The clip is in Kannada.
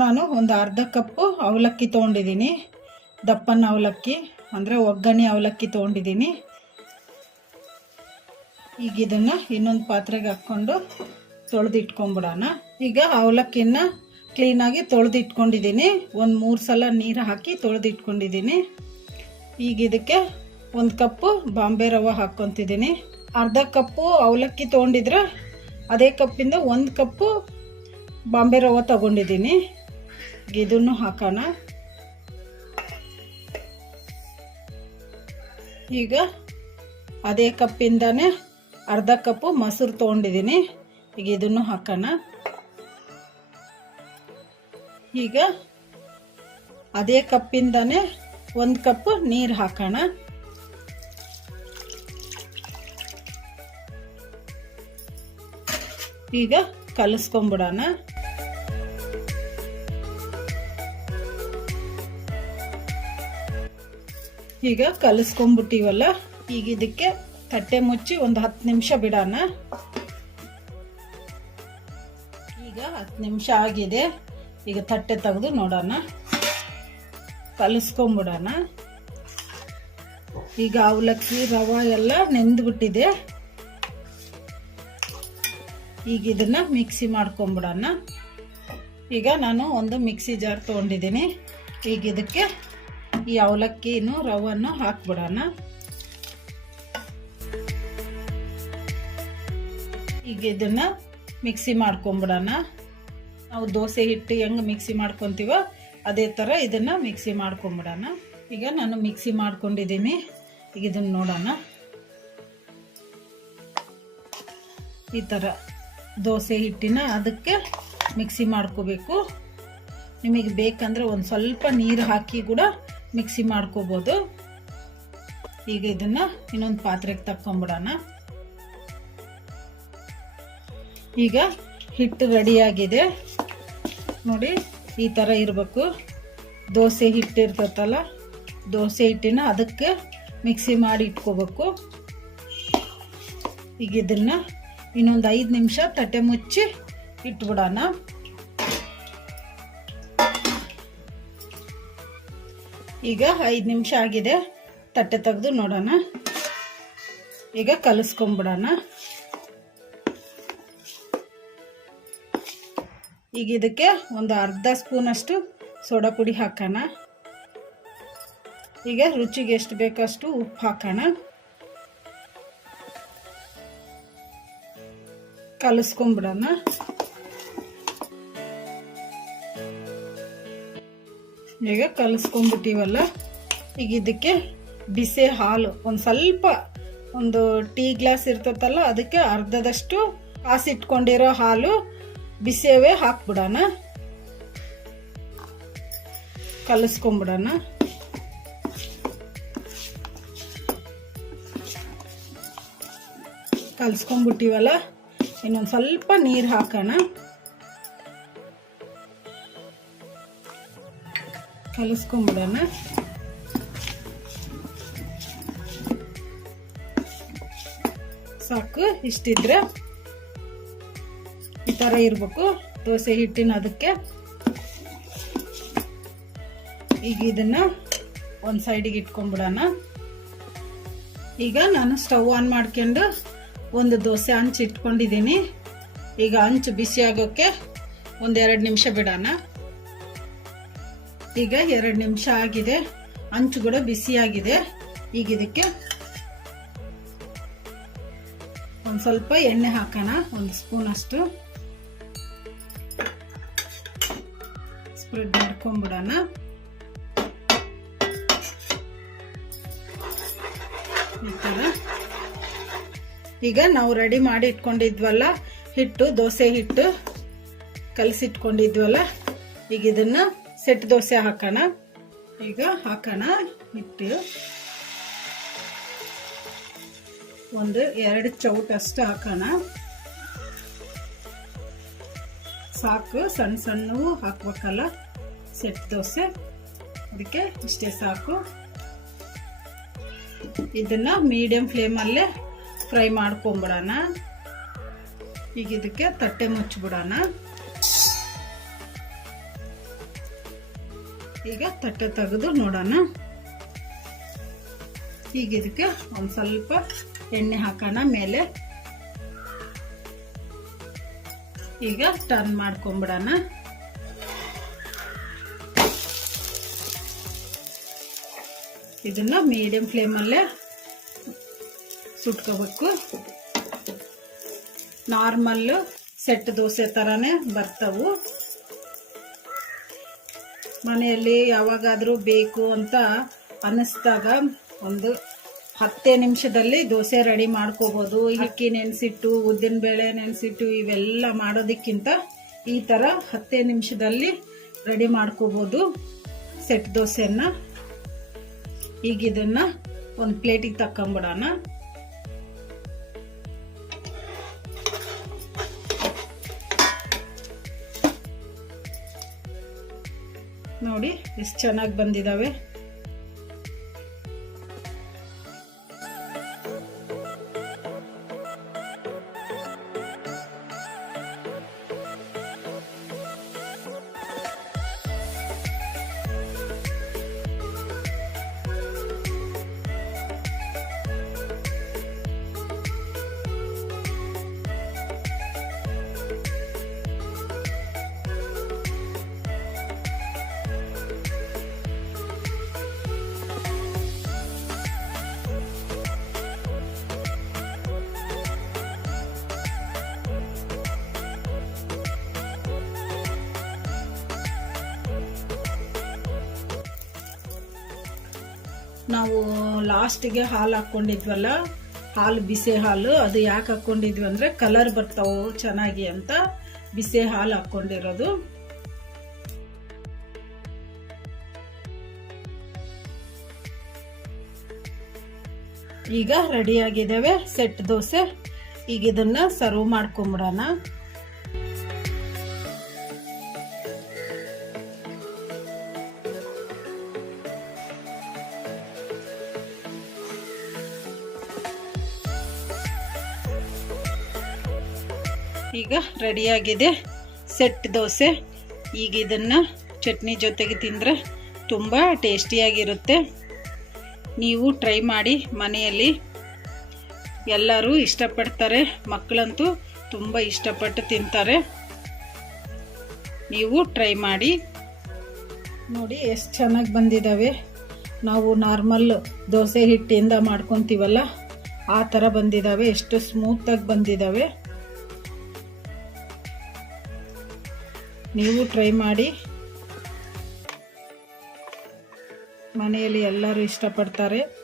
ನಾನು ಒಂದು ಅರ್ಧ ಕಪ್ಪು ಅವಲಕ್ಕಿ ತೊಗೊಂಡಿದ್ದೀನಿ. ದಪ್ಪನ ಅವಲಕ್ಕಿ, ಅಂದರೆ ಒಗ್ಗರಣೆ ಅವಲಕ್ಕಿ ತೊಗೊಂಡಿದ್ದೀನಿ. ಈಗ ಇದನ್ನು ಇನ್ನೊಂದು ಪಾತ್ರೆಗೆ ಹಾಕ್ಕೊಂಡು ತೊಳೆದಿಟ್ಕೊಂಬಿಡೋಣ. ಈಗ ಅವಲಕ್ಕಿನ ಕ್ಲೀನಾಗಿ ತೊಳೆದಿಟ್ಕೊಂಡಿದ್ದೀನಿ. ಒಂದು ಮೂರು ಸಲ ನೀರು ಹಾಕಿ ತೊಳೆದಿಟ್ಕೊಂಡಿದ್ದೀನಿ. ಈಗ ಇದಕ್ಕೆ ಒಂದು ಕಪ್ಪು ಬಾಂಬೆ ರವೆ ಹಾಕ್ಕೊತಿದ್ದೀನಿ. ಅರ್ಧ ಕಪ್ಪು ಅವಲಕ್ಕಿ ತೊಗೊಂಡಿದ್ರೆ ಅದೇ ಕಪ್ಪಿಂದ ಒಂದು ಕಪ್ಪು ಬಾಂಬೆ ರವ ತಗೊಂಡಿದ್ದೀನಿ. ಇದನ್ನು ಹಾಕೋಣ. ಈಗ ಅದೇ ಕಪ್ಪಿಂದಾನೆ ಅರ್ಧ ಕಪ್ಪು ಮೊಸರು ತೊಗೊಂಡಿದ್ದೀನಿ. ಈಗ ಇದನ್ನು ಹಾಕೋಣ. ಈಗ ಅದೇ ಕಪ್ಪಿಂದಾನೆ ಒಂದು ಕಪ್ ನೀರು ಹಾಕೋಣ. ಈಗ ಕಲಸ್ಕೊಂಬಿಡೋಣ. ಈಗ ಕಲಸ್ಕೊಂಬಿಟ್ಟಿವಲ್ಲ, ಈಗ ಇದಕ್ಕೆ ತಟ್ಟೆ ಮುಚ್ಚಿ ಒಂದು ಹತ್ತು ನಿಮಿಷ ಬಿಡೋಣ. ಈಗ ಹತ್ತು ನಿಮಿಷ ಆಗಿದೆ. ಈಗ ತಟ್ಟೆ ತೆಗೆದು ನೋಡೋಣ. ಕಲಿಸ್ಕೊಂಬಿಡೋಣ. ಈಗ ಅವಲಕ್ಕಿ, ರವೆ ಎಲ್ಲ ನೆಂದ್ಬಿಟ್ಟಿದೆ. ಈಗ ಇದನ್ನ ಮಿಕ್ಸಿ ಮಾಡ್ಕೊಂಬಿಡೋಣ. ಈಗ ನಾನು ಒಂದು ಮಿಕ್ಸಿ ಜಾರ್ ತೊಗೊಂಡಿದ್ದೀನಿ. ಈಗ ಇದಕ್ಕೆ ಈ ಅವಲಕ್ಕಿನೂ, ರವನ್ನು ಹಾಕ್ಬಿಡೋಣ. ಈಗ ಇದನ್ನ ಮಿಕ್ಸಿ ಮಾಡ್ಕೊಂಬಿಡೋಣ. ನಾವು ದೋಸೆ ಹಿಟ್ಟು ಹೆಂಗೆ ಮಿಕ್ಸಿ ಮಾಡ್ಕೊತೀವೋ ಅದೇ ಥರ ಇದನ್ನ ಮಿಕ್ಸಿ ಮಾಡ್ಕೊಂಬಿಡೋಣ. ಈಗ ನಾನು ಮಿಕ್ಸಿ ಮಾಡ್ಕೊಂಡಿದ್ದೀನಿ. ಈಗ ಇದನ್ನ ನೋಡೋಣ. ಈ ಥರ ದೋಸೆ ಹಿಟ್ಟಿನ ಅದಕ್ಕೆ ಮಿಕ್ಸಿ ಮಾಡ್ಕೋಬೇಕು. ನಿಮಗೆ ಬೇಕಂದ್ರೆ ಒಂದು ಸ್ವಲ್ಪ ನೀರು ಹಾಕಿ ಕೂಡ ಮಿಕ್ಸಿ ಮಾಡ್ಕೋಬೋದು. ಈಗ ಇದನ್ನ ಇನ್ನೊಂದು ಪಾತ್ರೆಗೆ ತಕ್ಕೊಂಬಿಡೋಣ. ಈಗ ಹಿಟ್ಟು ರೆಡಿಯಾಗಿದೆ ನೋಡಿ. ಈ ಥರ ಇರಬೇಕು. ದೋಸೆ ಹಿಟ್ಟು ಇರ್ತೈತಲ್ಲ ದೋಸೆ ಹಿಟ್ಟಿನ ಅದಕ್ಕೆ ಮಿಕ್ಸಿ ಮಾಡಿ ಇಟ್ಕೋಬೇಕು. ಈಗ ಇದನ್ನು ಇನ್ನೊಂದು ಐದು ನಿಮಿಷ ತಟ್ಟೆ ಮುಚ್ಚಿ ಇಟ್ಬಿಡೋಣ. ಈಗ ಐದು ನಿಮಿಷ ಆಗಿದೆ, ತಟ್ಟೆ ತೆಗೆದು ನೋಡೋಣ. ಈಗ ಕಲಿಸ್ಕೊಂಬಿಡೋಣ. ಈಗ ಇದಕ್ಕೆ ಒಂದು ಅರ್ಧ ಸ್ಪೂನಷ್ಟು ಸೋಡಾ ಪುಡಿ ಹಾಕೋಣ. ಈಗ ರುಚಿಗೆ ಎಷ್ಟು ಬೇಕಷ್ಟು ಉಪ್ಪು ಹಾಕೋಣ. ಕಲಸ್ಕೊಂಬಿಡೋಣ ಈಗ ಕಲಿಸ್ಕೊಂಡ್ಬಿಟ್ಟಿವಲ್ಲ, ಈಗ ಇದಕ್ಕೆ ಬಿಸಿ ಹಾಲು, ಒಂದು ಸ್ವಲ್ಪ ಒಂದು ಟೀ ಗ್ಲಾಸ್ ಇರ್ತೈತಲ್ಲ ಅದಕ್ಕೆ ಅರ್ಧದಷ್ಟು ಹಾಸಿಟ್ಕೊಂಡಿರೋ ಹಾಲು ಬಿಸಿಯವೇ ಹಾಕ್ಬಿಡೋಣ. ಕಲಸ್ಕೊಂಬಿಡೋಣ. ಕಲಿಸ್ಕೊಂಡ್ಬಿಟ್ಟಿವಲ್ಲ ಇನ್ನೊಂದು ಸ್ವಲ್ಪ ನೀರು ಹಾಕೋಣ. ಕಲಸ್ಕೊಂಬಿಡೋಣ. ಸಾಕು ಇಷ್ಟಿದ್ರೆ. ಈ ಥರ ಇರಬೇಕು. ದೋಸೆ ಹಿಟ್ಟಿನ ಅದಕ್ಕೆ. ಈಗ ಇದನ್ನು ಒಂದು ಸೈಡಿಗೆ ಇಟ್ಕೊಂಡ್ಬಿಡೋಣ. ಈಗ ನಾನು ಸ್ಟವ್ ಆನ್ ಮಾಡ್ಕೊಂಡು ಒಂದು ದೋಸೆ ಹಂಚು ಇಟ್ಕೊಂಡಿದ್ದೀನಿ. ಈಗ ಹಂಚು ಬಿಸಿ ಆಗೋಕ್ಕೆ ಒಂದೆರಡು ನಿಮಿಷ ಬಿಡೋಣ. ಈಗ ಎರಡು ನಿಮಿಷ ಆಗಿದೆ. ಹಂಚು ಕೂಡ ಬಿಸಿಯಾಗಿದೆ ಈಗ ಇದಕ್ಕೆ ಒಂದು ಸ್ವಲ್ಪ ಎಣ್ಣೆ ಹಾಕೋಣ. ಒಂದು ಸ್ಪೂನ್ ಅಷ್ಟು. ಸ್ಪ್ರೆಡ್ ಮಾಡ್ಕೊಂಬಿಡೋಣ. ಈ ಥರ. ಈಗ ನಾವು ರೆಡಿ ಮಾಡಿ ಇಟ್ಕೊಂಡಿದ್ವಲ್ಲ, ಹಿಟ್ಟು, ದೋಸೆ ಹಿಟ್ಟು ಕಲಸಿಟ್ಕೊಂಡಿದ್ವಲ್ಲ, ಈಗ ಇದನ್ನ ಸೆಟ್ ದೋಸೆ ಹಾಕೋಣ. ಈಗ ಹಾಕೋಣ ಹಿಟ್ಟು. ಒಂದು, ಎರಡು ಚೌಟ್ ಅಷ್ಟು ಹಾಕೋಣ. ಸಾಕು, ಸಣ್ಣ ಸಣ್ಣವು ಹಾಕ್ಬೇಕಲ್ಲ. ಸೆಟ್ ದೋಸೆ ಅದಕ್ಕೆ ಇಷ್ಟೇ ಸಾಕು ಇದನ್ನು ಮೀಡಿಯಮ್ ಫ್ಲೇಮಲ್ಲೇ ಫ್ರೈ ಮಾಡ್ಕೊಂಬಿಡೋಣ. ಈಗ ಇದಕ್ಕೆ ತಟ್ಟೆ ಮುಚ್ಚಿಬಿಡೋಣ. ಈಗ ತಟ್ಟೆ ತೆಗೆದು ನೋಡೋಣ. ಈಗ ಇದಕ್ಕೆ ಒಂದು ಸ್ವಲ್ಪ ಎಣ್ಣೆ ಹಾಕೋಣ ಮೇಲೆ. ಈಗ ಟರ್ನ್ ಮಾಡ್ಕೊಂಬಿಡೋಣ. ಇದನ್ನ ಮೀಡಿಯಂ ಫ್ಲೇಮಲ್ಲೇ ಸುಟ್ಕೋಬೇಕು. ನಾರ್ಮಲ್ಲು ಸೆಟ್ ದೋಸೆ ಥರನೇ ಬರ್ತವು. ಮನೆಯಲ್ಲಿ ಯಾವಾಗಾದರೂ ಬೇಕು ಅಂತ ಅನ್ನಿಸ್ದಾಗ ಒಂದು ಹತ್ತೇ ನಿಮಿಷದಲ್ಲಿ ದೋಸೆ ರೆಡಿ ಮಾಡ್ಕೋಬೋದು. ಹಿಕ್ಕಿ ನೆನೆಸಿಟ್ಟು ಉದ್ದಿನಬೇಳೆ ನೆನೆಸಿಟ್ಟು ಇವೆಲ್ಲ ಮಾಡೋದಕ್ಕಿಂತ ಈ ಥರ ಹತ್ತೇ ನಿಮಿಷದಲ್ಲಿ ರೆಡಿ ಮಾಡ್ಕೋಬೋದು ಸೆಟ್ ದೋಸೆನ ಈಗ ಇದನ್ನ ಒಂದು ಪ್ಲೇಟಿಗೆ ತಕ್ಕೊಂಬಿಡೋಣ. ನೋಡಿ ಎಷ್ಟು ಚೆನ್ನಾಗಿ ಬಂದಿದ್ದಾವೆ ನಾವು ಲಾಸ್ಟಿಗೆ ಹಾಲು ಹಾಕ್ಕೊಂಡಿದ್ವಲ್ಲ, ಹಾಲು ಬಿಸಿ ಹಾಲು, ಅದು ಯಾಕೆ ಹಾಕ್ಕೊಂಡಿದ್ವಿ ಅಂದರೆ ಕಲರ್ ಬರ್ತಾವೆ ಚೆನ್ನಾಗಿ ಅಂತ ಬಿಸಿ ಹಾಲು ಹಾಕ್ಕೊಂಡಿರೋದು. ಈಗ ರೆಡಿಯಾಗಿದ್ದಾವೆ ಸೆಟ್ ದೋಸೆ. ಈಗ ಇದನ್ನು ಸರ್ವ್ ಮಾಡ್ಕೊಂಬಿಡೋಣ. ಈಗ ರೆಡಿಯಾಗಿದೆ. ಸೆಟ್ ದೋಸೆ. ಈಗ ಇದನ್ನು ಚಟ್ನಿ ಜೊತೆಗೆ ತಿಂದರೆ ತುಂಬ ಟೇಸ್ಟಿಯಾಗಿರುತ್ತೆ. ನೀವು ಟ್ರೈ ಮಾಡಿ ಮನೆಯಲ್ಲಿ. ಎಲ್ಲರೂ ಇಷ್ಟಪಡ್ತಾರೆ. ಮಕ್ಕಳಂತೂ ತುಂಬ ಇಷ್ಟಪಟ್ಟು ತಿಂತಾರೆ. ನೀವು ಟ್ರೈ ಮಾಡಿ. ನೋಡಿ ಎಷ್ಟು ಚೆನ್ನಾಗಿ ಬಂದಿದ್ದಾವೆ ನಾವು ನಾರ್ಮಲ್ ದೋಸೆ ಹಿಟ್ಟಿಂದ ಮಾಡ್ಕೊತೀವಲ್ಲ, ಆ ಥರ ಬಂದಿದ್ದಾವೆ ಎಷ್ಟು ಸ್ಮೂತಾಗಿ ಬಂದಿದ್ದಾವೆ ನೀವು ಟ್ರೈ ಮಾಡಿ. ಮನೆಯಲ್ಲಿ ಎಲ್ಲರೂ ಇಷ್ಟಪಡ್ತಾರೆ.